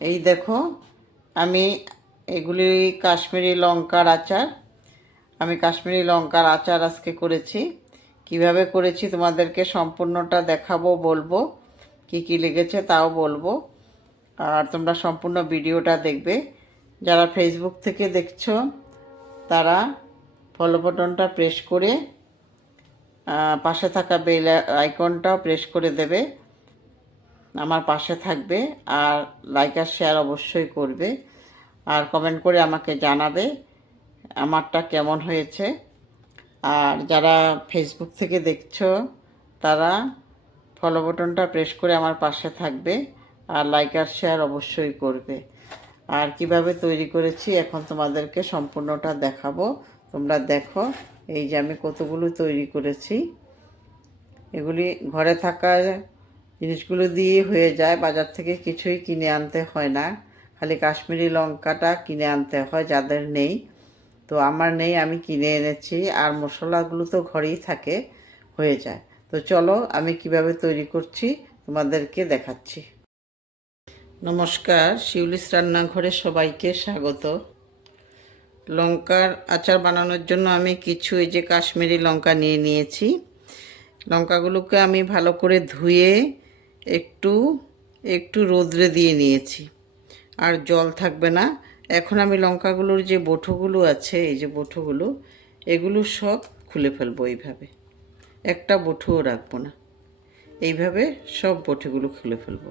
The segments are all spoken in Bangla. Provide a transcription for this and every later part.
এই দেখো, আমি এগুলি কাশ্মীরি লঙ্কার আচার। আমি কাশ্মীরি লঙ্কার আচার আজকে করেছি। কীভাবে করেছি তোমাদেরকে সম্পূর্ণটা দেখাবো, বলব। কি কি লেগেছে তাও বলব। আর তোমরা সম্পূর্ণ ভিডিওটা দেখবে। যারা ফেসবুক থেকে দেখছ, তারা ফলো বাটনটা প্রেস করে পাশে থাকা বেল আইকনটাও প্রেস করে দেবে। আমার পাশে থাকবে আর লাইক আর শেয়ার অবশ্যই করবে। আর কমেন্ট করে আমাকে জানাবে আমারটা কেমন হয়েছে। আর যারা ফেসবুক থেকে দেখছ, তারা ফলো বাটনটা প্রেস করে আমার পাশে থাকবে আর লাইক আর শেয়ার অবশ্যই করবে। আর কীভাবে তৈরি করেছি, এখন তোমাদেরকে সম্পূর্ণটা দেখাবো। তোমরা দেখো, এই যে আমি কতগুলো তৈরি করেছি। এগুলি ঘরে থাকা জিনিসগুলো দিয়ে হয়ে যায়, বাজার থেকে কিছুই কিনে আনতে হয় না। খালি কাশ্মীরি লঙ্কাটা কিনে আনতে হয়, যাদের নেই। তো আমার নেই, আমি কিনে এনেছি। আর মশলাগুলো তো ঘরেই থাকে, হয়ে যায়। তো চলো, আমি কীভাবে তৈরি করছি তোমাদেরকে দেখাচ্ছি। নমস্কার, শিউলিস রান্নাঘরে সবাইকে স্বাগত। লঙ্কার আচার বানানোর জন্য আমি কিছু এই যে কাশ্মীরি লঙ্কা নিয়ে নিয়েছি। লঙ্কাগুলোকে আমি ভালো করে ধুয়ে একটু একটু রোদ্রে দিয়ে নিয়েছি। আর জল থাকবে না। এখন আমি লঙ্কাগুলোর যে বঠোগুলো আছে, এই যে বঠোগুলো, এগুলো সব খুলে ফেলব এইভাবে। একটা বঠুও রাখব না। এইভাবে সব বঠেগুলো খুলে ফেলব।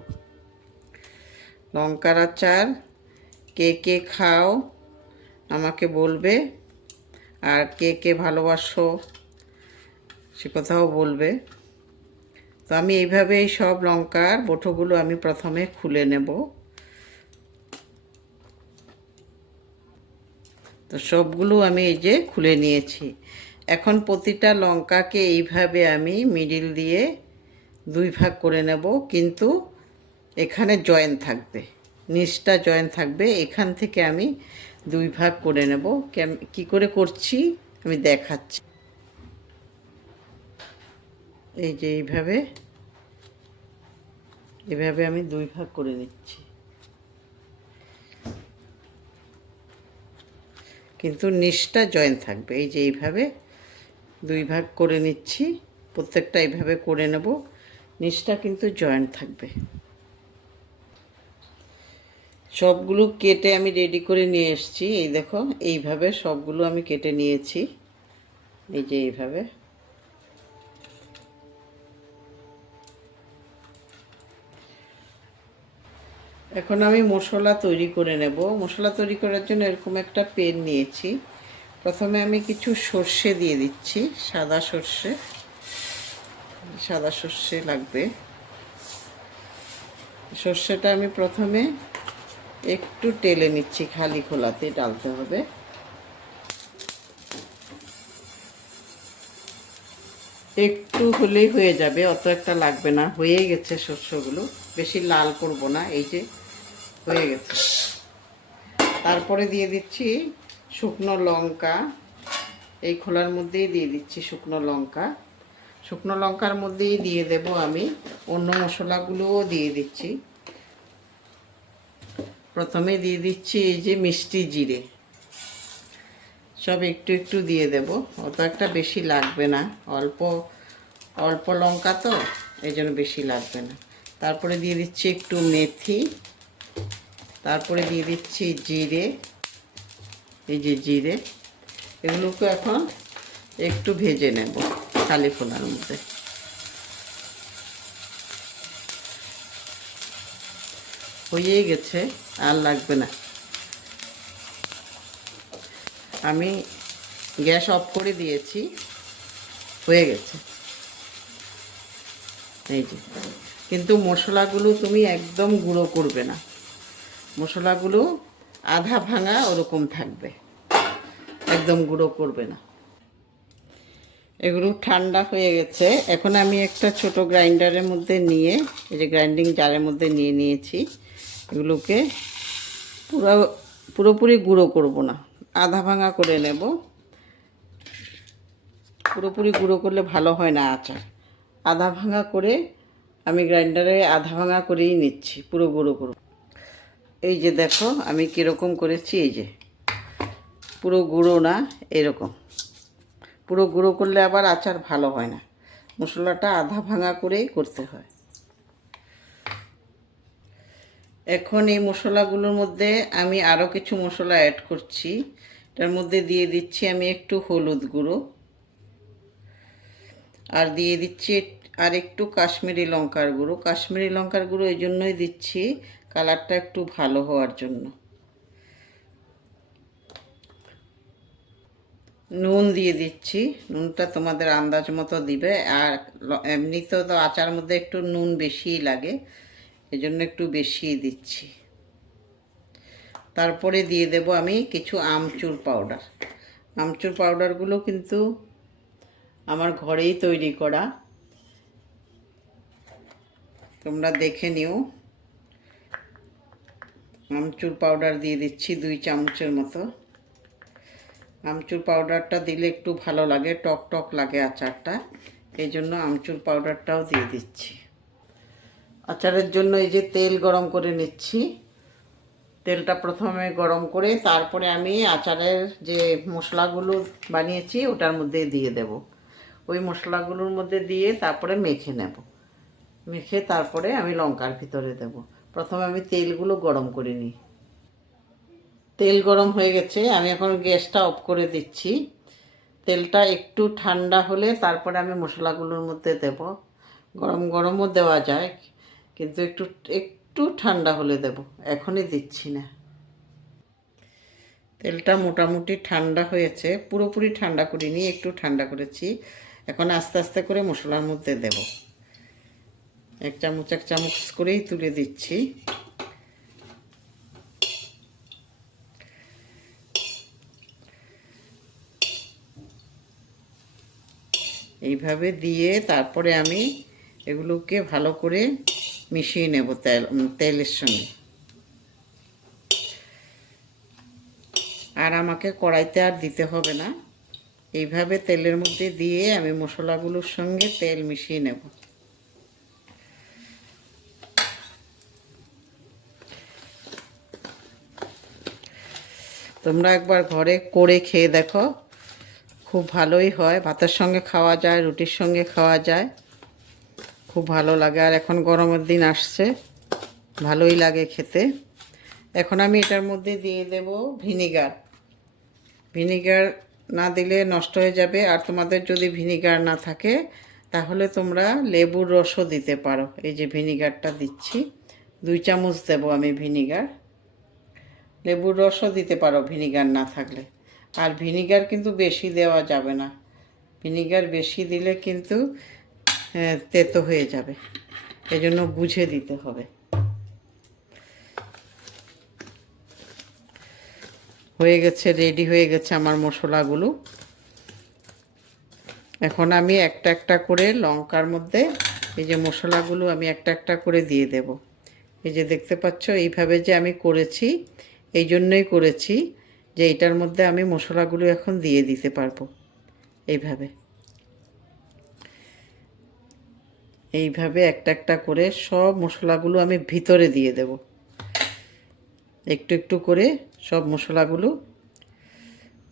লঙ্কার আচার, কে কে খাও, আমাকে বলবে। আর কে কে ভালোবাসো, সে কথাও বলবে। তো আমি এইভাবে এই সব লঙ্কার বঠোগুলো আমি প্রথমে খুলে নেব। তো সবগুলো আমি এই যে খুলে নিয়েছি। এখন প্রতিটা লঙ্কাকে এইভাবে আমি মিডিল দিয়ে দুই ভাগ করে নেব, কিন্তু এখানে জয়েন থাকবে। নিচটা জয়েন থাকবে, এখান থেকে আমি দুই ভাগ করে নেব। কি করে করছি? আমি দেখাচ্ছি। এই যে এইভাবে, এভাবে আমি দুই ভাগ করে নিচ্ছি। কিন্তু নিচটা জয়েন থাকবে। এই যে এইভাবে দুই ভাগ করে নিচ্ছি, প্রত্যেকটা এইভাবে করে নেব, নিচটা কিন্তু জয়েন্ট থাকবে। সবগুলো কেটে আমি রেডি করে নিয়ে এসেছি। এই দেখো, এইভাবে সবগুলো আমি কেটে নিয়েছি। এই যে এইভাবে। এখন আমি মশলা তৈরি করে নেব। মশলা তৈরি করার জন্য এরকম একটা পেন নিয়েছি। প্রথমে আমি কিছু সর্ষে দিয়ে দিচ্ছি, সাদা সর্ষে। সাদা সর্ষে লাগবে। সর্ষেটা আমি প্রথমে একটু টেলে নিচ্ছি, খালি খোলাতে ডালতে হবে। একটু হলেই হয়ে যাবে, অত একটা লাগবে না। হয়ে গেছে শস্যগুলো বেশি লাল করব না, এই যে হয়ে গেছে। তারপরে দিয়ে দিচ্ছি শুকনো লঙ্কা। এই খোলার মধ্যেই দিয়ে দিচ্ছি শুকনো লঙ্কা। শুকনো লঙ্কার মধ্যেই দিয়ে দেব আমি অন্য মশলাগুলোও দিয়ে দিচ্ছি। প্রথমে দিয়ে দিচ্ছি এই যে মিষ্টি জিরে। সব একটু একটু দিয়ে দেব। অত একটা বেশি লাগবে না। অল্প অল্প লঙ্কা তো, এই জন্য বেশি লাগবে না। তারপরে দিয়ে দিচ্ছি একটু মেথি। তারপরে দিয়ে দিচ্ছি জিরে, এই যে জিরে, এগুলোকে এখন একটু ভেজে নেব কালি ফোলার মধ্যে। হয়েই গেছে, আর লাগবে না। আমি গ্যাস অফ করে দিয়েছি, হয়ে গেছে। এই যে, কিন্তু মশলাগুলো তুমি একদম গুঁড়ো করবে না। মশলাগুলো আধা ভাঙা ওরকম থাকবে। একদম গুঁড়ো করবে না। এগুলো ঠান্ডা হয়ে গেছে। এখন আমি একটা ছোট গ্রাইন্ডারের মধ্যে নিয়ে, এই যে গ্রাইন্ডিং জারের মধ্যে নিয়ে নিয়েছি, এগুলোকে পুরো, পুরোপুরি গুঁড়ো করব না। আধা ভাঙা করে নেব। পুরোপুরি গুঁড়ো করলে ভালো হয় না আচার। আধা ভাঙা করে আমি গ্রাইন্ডারে আধা ভাঙা করেই নিচ্ছি, পুরো গুঁড়ো করব। এই যে দেখো, আমি কীরকম করেছি, এই যে। পুরো গুঁড়ো না, এরকম। পুরো গুঁড়ো করলে আবার আচার ভালো হয় না। মশলাটা আধা ভাঙা করেই করতে হয়। এখন এই মশলাগুলোর মধ্যে আমি আরও কিছু মশলা অ্যাড করছি। এটার মধ্যে দিয়ে দিচ্ছি আমি একটু হলুদ গুঁড়ো। আর দিয়ে দিচ্ছি আর একটু কাশ্মীরি লঙ্কার গুঁড়ো। কাশ্মীরি লঙ্কার গুঁড়ো এই জন্যই দিচ্ছি কালারটা একটু ভালো হওয়ার জন্য। নুন দিয়ে দিচ্ছি। নুনটা তোমাদের আন্দাজ মতো দিবে। আর এমনিতেও তো আচার মধ্যে একটু নুন বেশিই লাগে। এই জন্য একটু বেশিই দিচ্ছি। তারপরে দিয়ে দেব আমি কিছু আমচুর পাউডার। আমচুর পাউডারগুলো কিন্তু আমার ঘরেই তৈরি করা। তোমরা দেখে নিও। আমচুর পাউডার দিয়ে দিচ্ছি দুই চামচের মতো। আমচুর পাউডারটা দিলে একটু ভালো লাগে, টক টক লাগে আচারটা। এই জন্য আমচুর পাউডারটাও দিয়ে দিচ্ছি। আচারের জন্য এই যে তেল গরম করে নিচ্ছি। তেলটা প্রথমে গরম করে তারপরে আমি আচারের যে মশলাগুলো বানিয়েছি ওটার মধ্যে দিয়ে দেব। ওই মশলাগুলোর মধ্যে দিয়ে তারপরে মেখে নেব। মেখে তারপরে আমি লঙ্কার ভিতরে দেব। প্রথমে আমি তেলগুলো গরম করে নিই। তেল গরম হয়ে গেছে, আমি এখন গ্যাসটা অফ করে দিচ্ছি। তেলটা একটু ঠান্ডা হলে তারপরে আমি মশলাগুলোর মধ্যে দেব। গরম গরমও দেওয়া যায়, কিন্তু একটু একটু ঠান্ডা হলে দেব, এখনই দিচ্ছি না। তেলটা মোটামুটি ঠান্ডা হয়েছে, পুরোপুরি ঠান্ডা করিনি, একটু ঠান্ডা করেছি। এখন আস্তে আস্তে করে মশলার মধ্যে দেব। এক চামচ এক চামচ করেই তুলে দিচ্ছি। এইভাবে দিয়ে তারপরে আমি এগুলোকে ভালো করে মিশিয়ে নেব তেল তেলের সঙ্গে। আর আমাকে কড়াইতে আর দিতে হবে না। এইভাবে তেলের মধ্যে দিয়ে আমি মশলাগুলোর সঙ্গে তেল মিশিয়ে নেব। তোমরা একবার ঘরে করে খেয়ে দেখো। খুব ভালোই হয়। ভাতের সঙ্গে খাওয়া যায়, রুটির সঙ্গে খাওয়া যায়। খুব ভালো লাগে। আর এখন গরমের দিন আসছে। ভালোই লাগে খেতে। এখন আমি এটার মধ্যে দিয়ে দেব ভিনিগার। ভিনিগার না দিলে নষ্ট হয়ে যাবে। আর তোমাদের যদি ভিনিগার না থাকে, তাহলে তোমরা লেবুর রসও দিতে পারো। এই যে ভিনিগারটা দিচ্ছি। দুই চামচ দেব আমি ভিনিগার। লেবুর রসও দিতে পারো, ভিনিগার না থাকলে। আর ভিনিগার কিন্তু বেশি দেওয়া যাবে না। ভিনিগার বেশি দিলে কিন্তু তেতো হয়ে যাবে। এই জন্য বুঝে দিতে হবে। হয়ে গেছে, রেডি হয়ে গেছে আমার মশলাগুলো। এখন আমি একটা একটা করে লঙ্কার মধ্যে এই যে মশলাগুলো আমি একটা একটা করে দিয়ে দেব। এই যে দেখতে পাচ্ছ, এইভাবে যে আমি করেছি এই জন্যই করেছি যে এটার মধ্যে আমি মশলাগুলো এখন দিয়ে দিতে পারব। এইভাবে। এইভাবে একটা একটা করে সব মশলাগুলো আমি ভিতরে দিয়ে দেব। একটু একটু করে সব মশলাগুলো।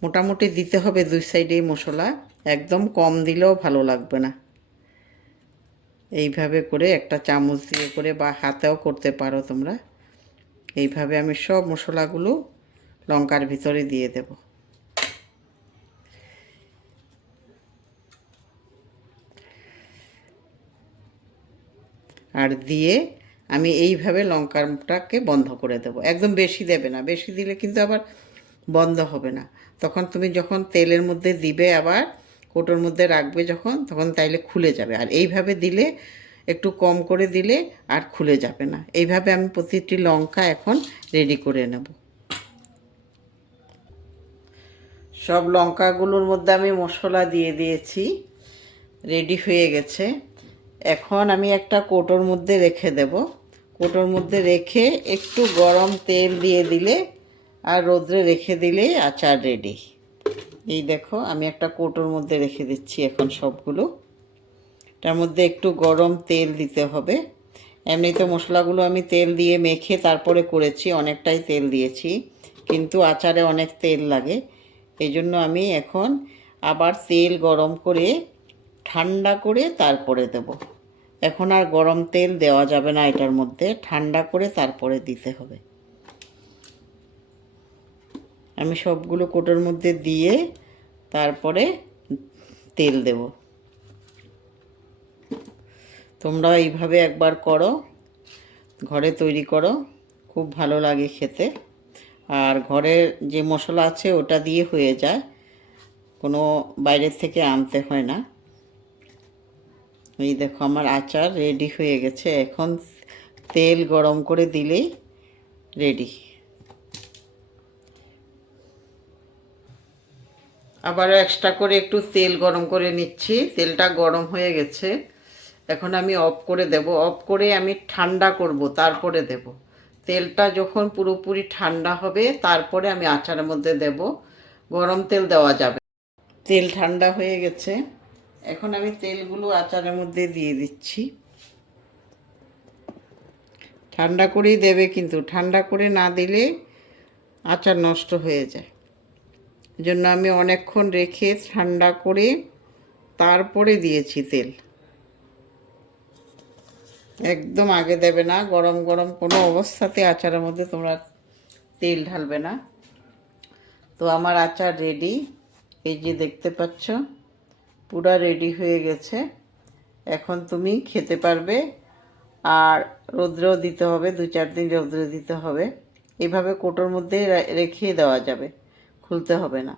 মোটামুটি দিতে হবে দুই সাইডেই মশলা, একদম কম দিলেও ভালো লাগবে না। এইভাবে করে একটা চামচ দিয়ে করে বা হাতেও করতে পারো তোমরা। এইভাবে আমি সব মশলাগুলো লঙ্কার ভিতরে দিয়ে দেব। আর দিয়ে আমি এইভাবে লঙ্কাটাকে বন্ধ করে দেব। একদম বেশি দেবে না। বেশি দিলে কিন্তু আবার বন্ধ হবে না। তখন তুমি যখন তেলের মধ্যে দিবে আবার, কোটোর মধ্যে রাখবে যখন, তখন তাইলে খুলে যাবে। আর এইভাবে দিলে একটু কম করে দিলে আর খুলে যাবে না। এইভাবে আমি প্রতিটি লঙ্কা এখন রেডি করে নেব। সব লঙ্কাগুলোর মধ্যে আমি মশলা দিয়ে দিয়েছি। রেডি হয়ে গেছে। এখন আমি একটা কোটোর মধ্যে রেখে দেব। কোটোর মধ্যে রেখে একটু গরম তেল দিয়ে দিলে আর রোদ্রে রেখে দিলেই আচার রেডি এই দেখো, আমি একটা কোটোর মধ্যে রেখে দিচ্ছি এখন সবগুলো। তার মধ্যে একটু গরম তেল দিতে হবে। এমনিতে মশলাগুলো আমি তেল দিয়ে মেখে তারপরে করেছি, অনেকটাই তেল দিয়েছি। কিন্তু আচারে অনেক তেল লাগে। এই জন্য আমি এখন আবার তেল গরম করে, ঠান্ডা করে তারপরে দেব। এখন আর গরম তেল দেওয়া যাবে না এটার মধ্যে, ঠান্ডা করে তারপরে দিতে হবে। আমি সবগুলো কোটোর মধ্যে দিয়ে তারপরে তেল দেব। তোমরা এইভাবে একবার করো, ঘরে তৈরি করো, খুব ভালো লাগে খেতে। আর ঘরের যে মশলা আছে ওটা দিয়ে হয়ে যায়, কোনো বাইরের থেকে আনতে হয় না। এই দেখো আমার আচার রেডি হয়ে গেছে, এখন তেল গরম করে দিলেই রেডি। আবারও এক্সট্রা করে একটু তেল গরম করে নিচ্ছি, তেলটা গরম হয়ে গেছে। এখন আমি অফ করে দেব। অফ করে আমি ঠান্ডা করব, তারপরে দেব। তেলটা যখন পুরোপুরি ঠান্ডা হবে, তারপরে আমি আচারের মধ্যে দেব। গরম তেল দেওয়া যাবে। তেল ঠান্ডা হয়ে গেছে। এখন আমি তেলগুলো আচারের মধ্যে দিয়ে দিচ্ছি। ঠান্ডা করেই দেবে কিন্তু, ঠান্ডা করে না দিলে আচার নষ্ট হয়ে যায়। জন্য আমি অনেকক্ষণ রেখে ঠান্ডা করে তারপরে দিয়েছি তেল। একদম আগে দেবে না, গরম গরম কোনো অবস্থাতে আচারের মধ্যে তোমরা তেল ঢালবে না। তো আমার আচার রেডি এই যে দেখতে পাচ্ছ, পুরা রেডি হয়ে গেছে। এখন তুমি খেতে পারবে, আর রৌদ্রেও দিতে হবে, দু চার দিন রৌদ্রে দিতে হবে। এভাবে কোটোর মধ্যে রেখে দেওয়া যাবে, খুলতে হবে না।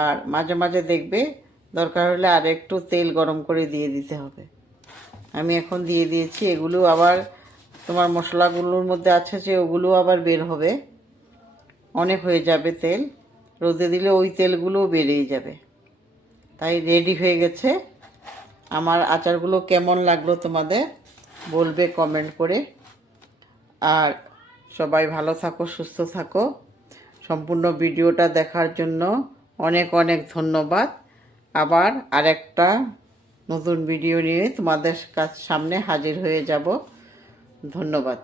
আর মাঝে মাঝে দেখবে, দরকার হলে আর একটু তেল গরম করে দিয়ে দিতে হবে। আমি এখন দিয়ে দিয়েছি, এগুলো আবার তোমার মশলাগুলোর মধ্যে আছে যে ওগুলো আবার বের হবে। অনেক হয়ে যাবে তেল। রোদে দিলে ওই তেলগুলোও বেরিয়ে যাবে। তাই রেডি হয়ে গেছে। আমার আচারগুলো কেমন লাগল তোমাদের বলবে কমেন্ট করে। আর সবাই ভালো থাকো, সুস্থ থাকো। সম্পূর্ণ ভিডিওটা দেখার জন্য অনেক অনেক ধন্যবাদ। আবার আরেকটা নতুন ভিডিও নিয়ে তোমাদের কাছ সামনে হাজির হয়ে যাব। ধন্যবাদ।